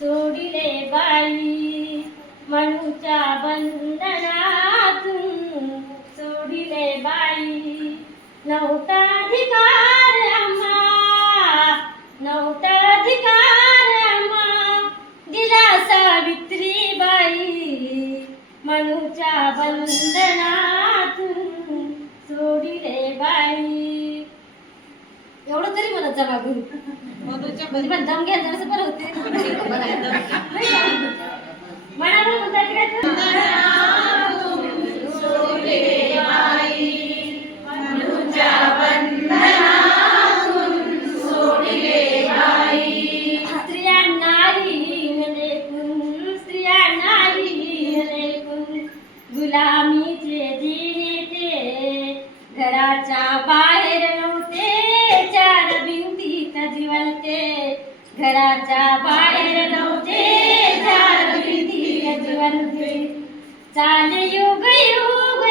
सोडिले बाई मनुच्या बंधनातून सोडिले बाई नव्हता अधिकार. पुढचा मागून म्हणजे पण दम गुलाम शंकराच्या बाहेर नव्हते चार कीर्ती यजवंते चाल युग युग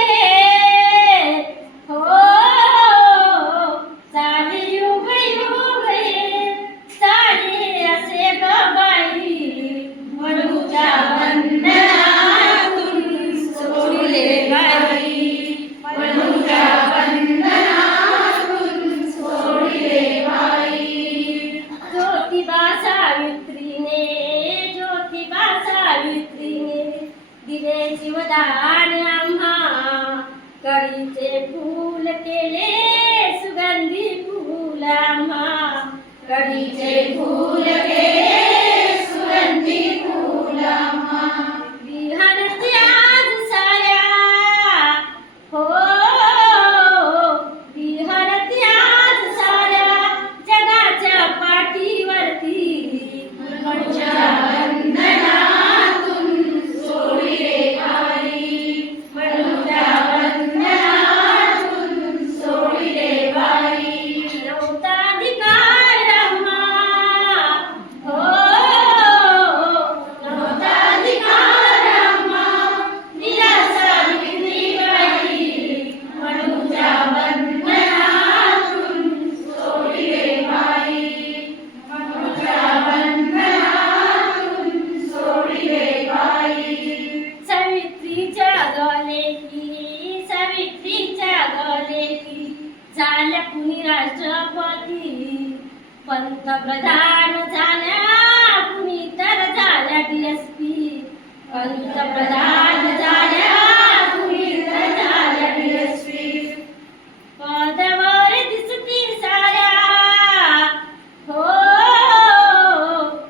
दिले जीवदान आम्हा. कळीचे फूल केले गलेली सावित्रीच्या गलेली झाल्या कुणी राष्ट्रपती? पंतप्रधान झाल्या कुणी तर झाल्या डी एस पी पंतप्रधान झाल्या कुणी तर झाल्या डी एस पी पदावर दिसती साऱ्या. हो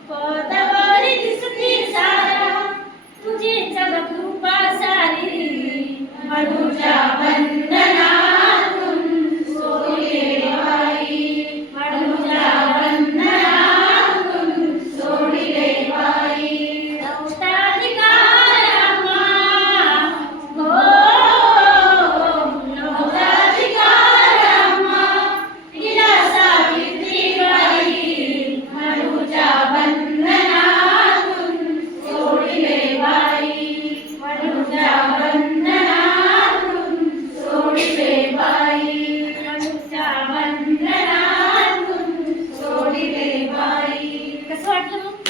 पदावर दिसती साऱ्या. तुझी जग कृपा सारी वधूच्या वंदना